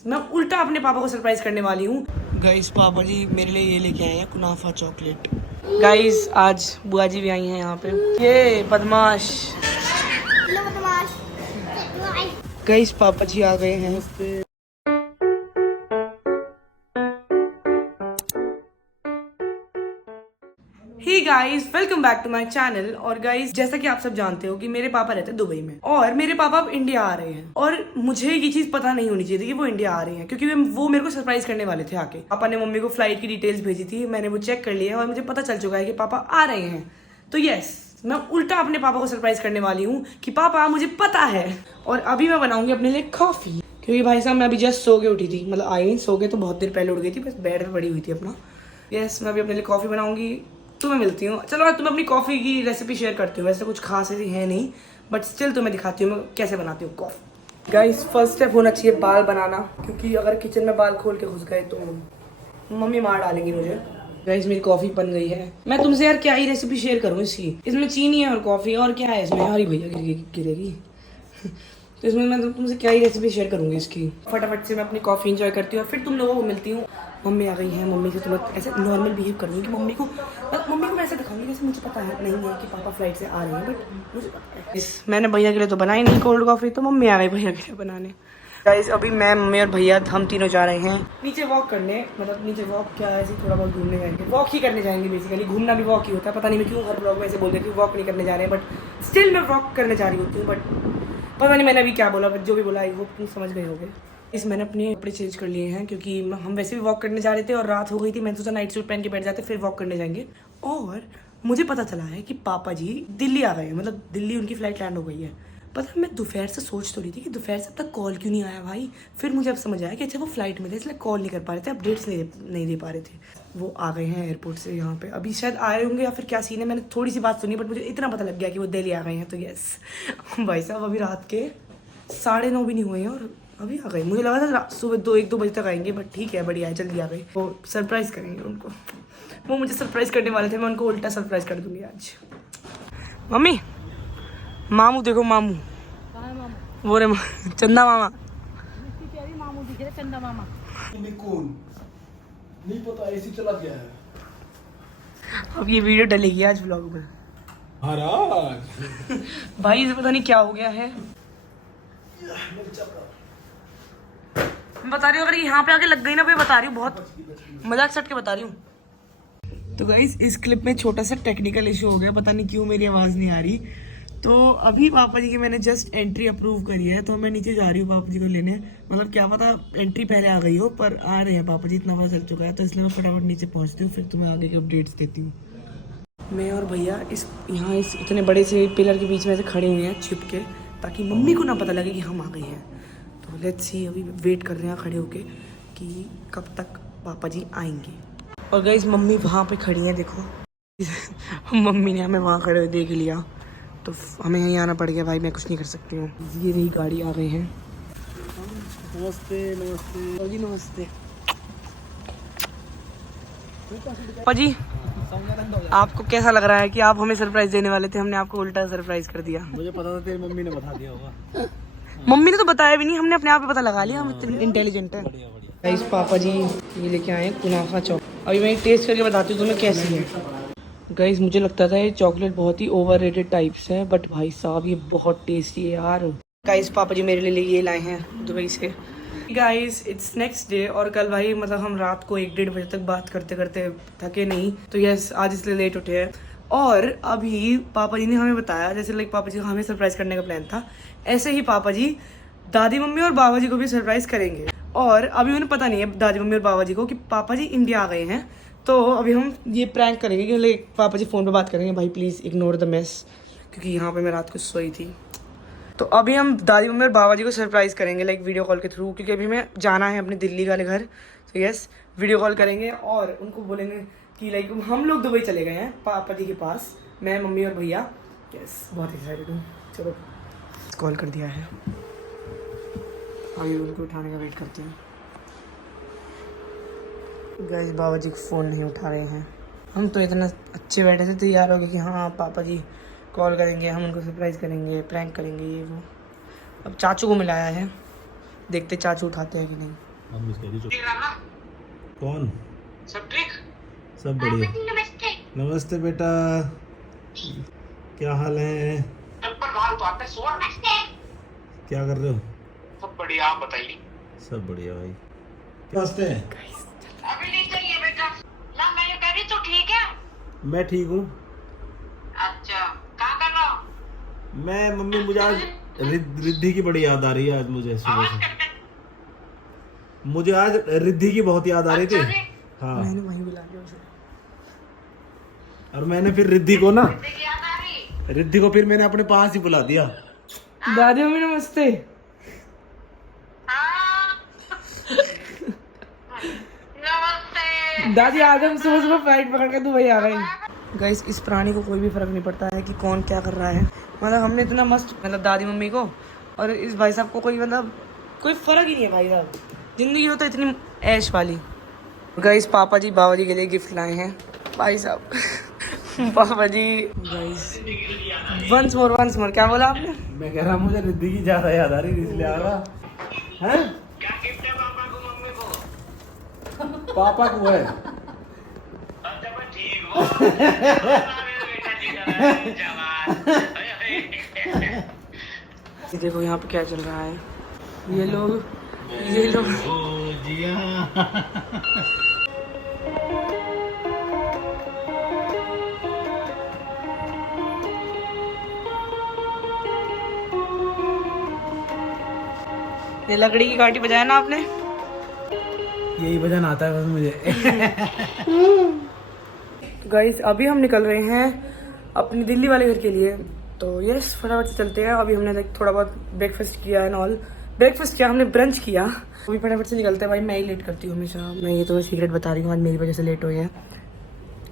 मैं उल्टा अपने पापा को सरप्राइज करने वाली हूँ। गाइस पापा जी मेरे लिए ये लेके आए हैं कुनाफा चॉकलेट। गाइस आज बुआ जी भी आई हैं यहाँ पे। ये बदमाश गाइस पापा जी आ गए हैं। Hey guys welcome back to my channel. और गाइस जैसा कि आप सब जानते हो कि मेरे पापा रहते हैं दुबई में और मेरे पापा अब इंडिया आ रहे हैं और मुझे ये चीज पता नहीं होनी चाहिए थी कि वो इंडिया आ रहे हैं, क्योंकि वो मेरे को सरप्राइज करने वाले थे आके। पापा ने मम्मी को फ्लाइट की डिटेल्स भेजी थी, मैंने वो चेक कर लिया और मुझे पता चल चुका है कि पापा आ रहे हैं। तो यस मैं उल्टा अपने पापा को सरप्राइज करने वाली हूँ कि पापा मुझे पता है। और अभी मैं बनाऊंगी अपने लिए कॉफी, क्योंकि भाई साहब मैं अभी जस्ट सो के उठी थी, मतलब आई नहीं सो के तो बहुत देर पहले उठ गई थी, बस बेड पे पड़ी हुई थी अपना। यस मैं अभी अपने लिए कॉफी बनाऊंगी, तुम्हें मिलती हूँ। चलो आज तुम्हें अपनी कॉफ़ी की रेसिपी शेयर करती हूँ। वैसे कुछ खास ऐसी है नहीं बट स्टिल तुम्हें दिखाती हूँ मैं कैसे बनाती हूँ कॉफ़ी। गाइस फर्स्ट स्टेप होना चाहिए बाल बनाना, क्योंकि अगर किचन में बाल खोल के घुस गए तो मम्मी मार डालेंगी मुझे। गाइस मेरी कॉफ़ी बन गई है। मैं तुमसे यार क्या ही रेसिपी शेयर करूँ इसकी, इसमें चीनी है और कॉफ़ी और क्या है इसमें। अरे भैया गिरेगी तो इसमें मैं तुमसे क्या ही रेसिपी शेयर करूँगी इसकी। फटाफट से मैं अपनी कॉफ़ी इंजॉय करती हूँ और फिर तुम लोगों को मिलती हूँ। मम्मी आ गई है, मम्मी से तुम्हें ऐसे नॉर्मल बिहेव करूँगी कि मम्मी को मैं ऐसे दिखाऊंगी जैसे मुझे पता है नहीं है कि पापा फ्लाइट से आ रहे हैं, बट मुझे पता है। मैंने भैया के लिए तो बनाई नहीं कोल्ड कॉफ़ी, तो मम्मी आ गई भैया के लिए बनाने। गाइस अभी मैं मम्मी और भैया हम तीनों जा रहे हैं नीचे वॉक करने। मतलब नीचे वॉक क्या है, ऐसे थोड़ा बहुत घूमने जाएंगे, वॉक ही करने जाएंगे बेसिकली। घूमना भी वॉक ही होता है, पता नहीं मैं क्यों हर ब्लॉग में ऐसे बोल देती हूँ वॉक नहीं करने जा रहे हैं, बट स्टिल मैं वॉक करने जा रही होती हूँ। बट पता नहीं मैंने अभी क्या बोला, बट जो भी बोला आई होप तुम समझ गए होगे। इस मैंने अपने कपड़े चेंज कर लिए हैं क्योंकि हम वैसे भी वॉक करने जा रहे थे और रात हो गई थी। मैंने सोचा नाइट सूट पहन के बैठ जाते फिर वॉक करने जाएंगे। और मुझे पता चला है कि पापा जी दिल्ली आ गए हैं, मतलब दिल्ली उनकी फ्लाइट लैंड हो गई है। पता है मैं दोपहर से सोच तो रही थी कि दोपहर से अब तक कॉल क्यों नहीं आया भाई। फिर मुझे अब समझ आया कि अच्छा वो फ्लाइट में थे इसलिए कॉल नहीं कर पा रहे थे, अपडेट्स नहीं दे पा रहे थे। वो आ गए हैं एयरपोर्ट से यहाँ पे, अभी शायद आए होंगे या फिर क्या सीन है। मैंने थोड़ी सी बात सुनी बट मुझे इतना पता लग गया कि वो दिल्ली आ गए हैं। तो यस भाई साहब अभी रात के 9:30 भी नहीं हुए हैं और अभी आ गए। मुझे लगा था सुबह 1-2 बजे तक आएंगे, बट ठीक है बढ़िया है, जल्दी आ गए। वो सरप्राइज़ करेंगे उनको, वो मुझे सरप्राइज़ करने वाले थे, मैं उनको उल्टा सरप्राइज़ कर दूंगी आज। मम्मी मामू देखो, मामू वो रे चंदा मामा। मामू दिख रहे, चंदा मामा। कौन नहीं पता, ऐसी चला गया है। अब ये वीडियो डलेगी आज व्लॉग में। महाराज भाई इसे पता नहीं क्या हो गया है। मैं बता रही हूँ अगर यहाँ पे आके लग गई ना, मैं बता रही हूँ बहुत मजाक सट के बता रही हूँ। तो गाइस इस क्लिप में छोटा सा टेक्निकल इशू हो गया, पता नहीं क्यों मेरी आवाज़ नहीं आ रही। तो अभी पापा जी की मैंने जस्ट एंट्री अप्रूव करी है, तो मैं नीचे जा रही हूँ पापा जी को लेने। मतलब क्या पता एंट्री पहले आ गई हो, पर आ रहे हैं पापा जी, इतना पता चल चुका है। तो इसलिए मैं फटाफट नीचे पहुँचती हूँ, फिर तुम्हें आगे की अपडेट्स देती हूँ। मैं और भैया इस इतने बड़े से पिलर के बीच में से खड़े हुए हैं छिप के, ताकि मम्मी को ना पता लगे कि हम आ गए हैं। तो लेट्स सी, अभी वेट कर रहे हैं खड़े होके कि कब तक पापा जी आएंगे। और गाइस मम्मी वहाँ पे खड़ी हैं, देखो मम्मी ने हमें वहाँ खड़े हुए देख लिया, तो हमें यहीं आना पड़ गया। भाई मैं कुछ नहीं कर सकती हूँ। ये रही गाड़ी आ गई है। नमस्ते नमस्ते जी नमस्ते पापा जी। आपको कैसा लग रहा है कि आप हमें सरप्राइज देने वाले थे, हमने आपको उल्टा सरप्राइज कर दिया? मुझे पता था तेरी मम्मी ने बता दिया होगा। मम्मी ने तो बताया भी नहीं, हमने अपने आप ही पता लगा लिया, हम इतने इंटेलिजेंट है। गाइस पापा जी ये लेके आए हैं कुनाफा चॉकलेट। अभी मैं टेस्ट करके बताती हूँ तुम्हें कैसी है। गाइस मुझे लगता था ये चॉकलेट बहुत ही ओवररेटेड टाइप्स है, बट भाई साहब ये बहुत टेस्टी है यार। गाइस पापा जी मेरे लिए ये लाए हैं दुबई से। गाइस इट्स नेक्स्ट डे और कल भाई मतलब हम रात को 1-1:30 बजे तक बात करते करते थके नहीं, तो यस आज इसलिए लेट उठे हैं। और अभी पापा जी ने हमें बताया, जैसे लाइक पापा जी को हमें सरप्राइज करने का प्लान था, ऐसे ही पापा जी दादी मम्मी और बाबा जी को भी सरप्राइज करेंगे। और अभी उन्हें पता नहीं है दादी मम्मी और बाबा जी को कि पापा जी इंडिया आ गए हैं। तो अभी हम ये प्रैंक करेंगे कि लाइक पापा जी फ़ोन पे बात करेंगे, भाई प्लीज़ इग्नोर द मेस, क्योंकि यहाँ पे मैं रात को सोई थी। तो अभी हम दादी मम्मी और बाबा जी को सरप्राइज़ करेंगे लाइक वीडियो कॉल के थ्रू, क्योंकि अभी मैं जाना है अपने दिल्ली वाले घर। तो यस वीडियो कॉल करेंगे और उनको बोलेंगे कि लाइक हम लोग दुबई चले गए हैं पापा जी के पास, मैं मम्मी और भैया। यस बहुत एक्साइटेड हूँ। चलो कॉल कर दिया है, अभी उनको उठाने का वेट करते हैं। गाइस बाबा जी फ़ोन नहीं उठा रहे हैं। हम तो इतना अच्छे बैठे थे, तैयार हो गए कि हाँ पापा जी कॉल करेंगे, हम उनको सरप्राइज़ करेंगे, प्रैंक करेंगे ये वो। अब चाचू को मिलाया है, देखते चाचू उठाते हैं कि नहीं। अब मिस कह दी ठीक है ना? कौन? सब ठीक? सब बढ़िया। नमस्ते। नमस्ते बेटा, क्या हाल है? पर बाल तो आपने सो नमस्ते। क्या कर रहे हो? सब बढ़िया, आप बताइए। सब बढ़िया भाई। नमस्ते। अभी नहीं चाहिए बेटा ना, मैं ये कह रही तो ठीक है। मैं ठीक हूँ। अच्छा, कहाँ कर रहा हो? मैं मम्मी, मुझे आज रिद्धि की बड़ी याद आ रही है आज मुझे सुबह आवाज से। करते। मुझे आज रिद्धि की बहुत याद आ रही थी। अच्छा जी। हाँ, मैंने वहीं बुला लिया उसे। और मैंने फिर रिद्धि को ना, देखिए याद आ रही। रिद्धि को फिर मैंने अपने पास ही बुला दिया। दादी मम्मी नमस्ते। हाँ। नमस्ते। दादी आज हम सुबह सुबह फ्लाइट पकड़ के दुबई आ गए। गाइस, इस प्राणी को कोई भी फर्क नहीं पड़ता है कि कौन क्या कर रहा है। मतलब हमने इतना मस्त, मतलब दादी मम्मी को और इस भाई साहब को कोई मतलब कोई फर्क ही नहीं है। भाई साहब जिंदगी हो तो इतनी ऐश वाली। गाइस, पापा जी बाबा जी के लिए गिफ्ट लाए हैं भाई साहब। पापा जी गाइस वंस मोर क्या बोला आपने? मैं कह रहा मुझे रिद्धि की ज्यादा याद आ रही थी इसलिए आया। हैं? क्या गिफ्ट है पापा को मम्मी को? पापा को है। अच्छा मैं ठीक हूँ। बेटा जी का जवान। ये देखो यहाँ पे क्या चल रहा है। ये लोग ओ जी हाँ। ये लकड़ी की काठी बजाया ना आपने? यही वजन आता है बस मुझे। गाइस, अभी हम निकल रहे हैं अपनी दिल्ली वाले घर के लिए। तो यस, फटाफट से चलते हैं। अभी हमने थोड़ा बहुत ब्रेकफास्ट किया एंड ऑल। ब्रेकफास्ट किया, हमने ब्रंच किया। अभी फटाफट से निकलते हैं। भाई मैं ही लेट करती हूँ हमेशा। मैं ये तो सीक्रेट बता रही हूँ, आज मेरी वजह से लेट हुए हैं।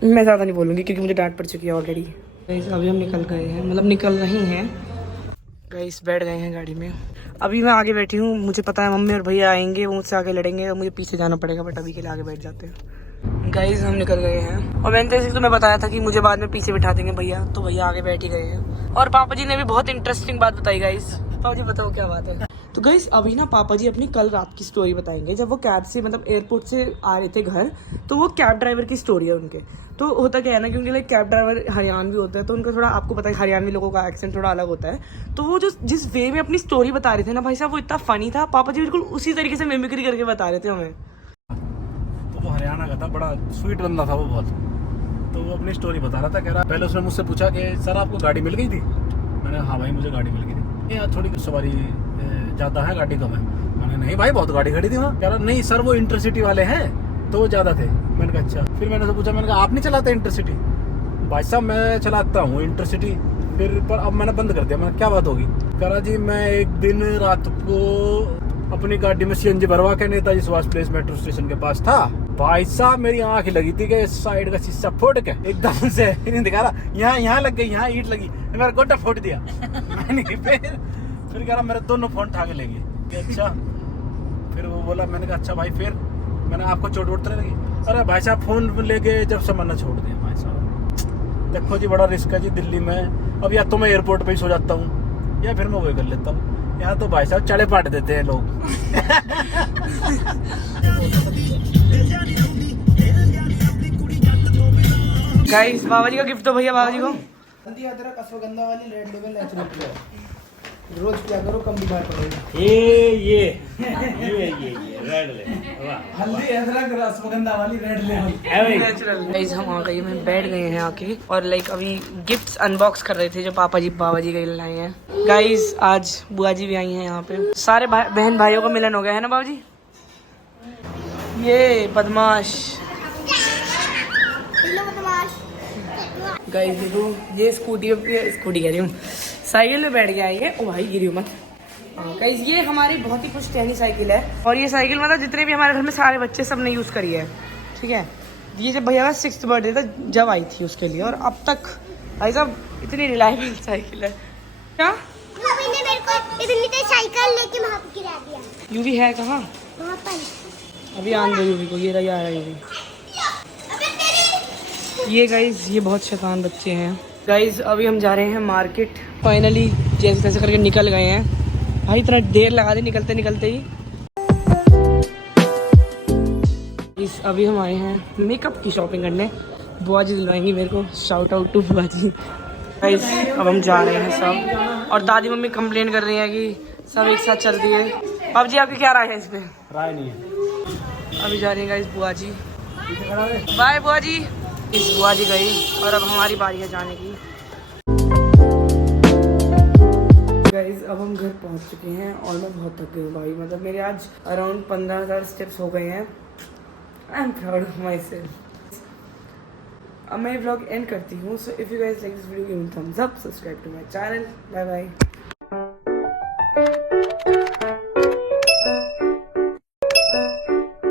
मैं ज़्यादा नहीं बोलूँगी क्योंकि मुझे डांट पड़ चुकी है ऑलरेडी। गाइस, अभी हम निकल गए हैं, मतलब निकल रही हैं। गाइस, बैठ गए हैं गाड़ी में। अभी मैं आगे बैठी हूँ। मुझे पता है मम्मी और भैया आएंगे, वो मुझसे आगे लड़ेंगे और मुझे पीछे जाना पड़ेगा, बट अभी के लिए आगे बैठ जाते हैं। गाइस, हम निकल गए हैं और मैंने जैसे तुम्हें बताया था कि मुझे बाद में पीछे बिठा देंगे भैया, तो भैया आगे बैठ ही गए हैं। और पापा जी ने भी बहुत इंटरेस्टिंग बात बताई। गाइस, पापा जी बताओ क्या बात है? तो गाइस, अभी ना पापा जी अपनी कल रात की स्टोरी बताएंगे। जब वो कैब से, मतलब एयरपोर्ट से आ रहे थे घर, तो वो कैब ड्राइवर की स्टोरी है उनके। तो होता क्या है ना, क्योंकि लाइक कैब ड्राइवर हरियाणवी होता है, तो उनका थोड़ा, आपको पता है हरियाणवी लोगों का एक्सेंट थोड़ा अलग होता है। तो वो जो जिस वे में अपनी स्टोरी बता रहे थे ना भाई साहब, वो इतना फनी था। पापा जी बिल्कुल उसी तरीके से मिमिक्री करके बता रहे थे हमें। तो वो हरियाणा का था, बड़ा स्वीट बंदा था वो बहुत। तो वो अपनी स्टोरी बता रहा था, कह रहा पहले उसने मुझसे पूछा कि सर आपको गाड़ी मिल गई थी? मैंने हाँ भाई मुझे गाड़ी मिल गई थी। यहाँ थोड़ी सवारी ज़्यादा है, गाड़ी कम है। मैंने नहीं भाई बहुत गाड़ी खड़ी थी वहाँ। कह रहा नहीं सर वो इंटरसिटी वाले हैं तो वो ज़्यादा थे। मैंने कहा अच्छा। फिर मैंने उससे पूछा, मैंने कहा आप नहीं चलाते इंटरसिटी? भाई साहब मैं चलाता हूँ इंटरसिटी, फिर पर अब मैंने बंद कर दिया। मैंने क्या बात होगी? कह रहा जी मैं एक दिन रात को अपनी गाड़ी में सीएनजी भरवा के Netaji Subhash place metro station के पास था। भाई साहब मेरी आंख लगी थी कि साइड का शीशा फोड़ के एकदम से दिखा रहा, यहाँ लग गई, यहाँ ईंट लगी, मेरा गोटा फोड़ दिया। मैंने फिर कह रहा मेरे दोनों फोन उठा के ले गए। अच्छा। फिर वो बोला, मैंने कहा अच्छा भाई फिर? मैंने आपको चोट वोट तो नहीं लगी? अरे भाई साहब फोन लेके जब से मना छोड़ दिया भाई साहब। देखो जी बड़ा रिस्क है जी दिल्ली में। अब या तो मैं एयरपोर्ट पे ही सो जाता हूँ या फिर मैं वही कर लेता हूँ। यहाँ तो भाई साहब चढ़े पाट देते हैं लोग। गाइस, बाबा जी का गिफ्ट दो भैया बाबा जी को। हल्दी अदरक अश्वगंधा वाली रेड लेवल नेचुरल रोज क्या करो, कम बीमार पड़ेगी। ये रेड ले, वाह। हल्दी अदरक अश्वगंधा वाली रेड लेवल। गाइस, हम आ गए, हम बैठ गए हैं आके और लाइक अभी गिफ्ट्स अनबॉक्स कर रहे थे जो पापा जी बाबा जी के लिए लाए हैं। गाइस, आज बुआ जी भी आई हैं यहाँ पे। सारे बहन भाइयों का मिलन हो गया है ना बाबा जी? ये बदमाश गाइस देखो, ये स्कूटी कह रही हूँ, साइकिल में बैठ गया है ये। ओ भाई गिरी मत। गाइस, ये हमारी बहुत ही पुश्तैनी साइकिल है और ये साइकिल मतलब जितने भी हमारे घर में सारे बच्चे सब ने यूज़ करी है, ठीक है। ये जब भैया का 6th बर्थडे था जब आई थी उसके लिए, और अब तक भाई साहब इतनी रिलायबल साइकिल है। क्या मम्मी ने मेरे को इतनी साइकिल लेके वहां पे गिरा दिया। यूवी है कहाँ? वहां पर अभी आन दो यूवी को, ये रहा यूवी। ये गाइज, ये बहुत शैतान बच्चे हैं। गाइज, अभी हम जा रहे हैं मार्केट। फाइनली जैसे तैसे करके निकल गए हैं। भाई इतना देर लगा दी निकलते निकलते ही। गाइस अभी हम आए हैं मेकअप की शॉपिंग करने। बुआ जी दिलवाएंगी मेरे को, शाउट आउट टू बुआ जी। गाइस अब हम जा रहे हैं सब, और दादी मम्मी कंप्लेन कर रही है कि सब एक साथ चल रही है। अब जी आपकी क्या राय है इस पे? राय नहीं है। अभी जा रही है गाइस बुआ जी। बाय बुआ जी। बुआ जी गई और अब हमारी बारी है जाने की। गाइस अब हम घर पहुंच चुके हैं और मैं बहुत थक गई हूँ भाई। मतलब मेरे आज अराउंड 15,000 स्टेप्स हो गए हैं। I am proud of my self. अब मैं व्लॉग एंड करती हूँ। So if you guys like this video give me thumbs up, subscribe to my channel. Bye bye.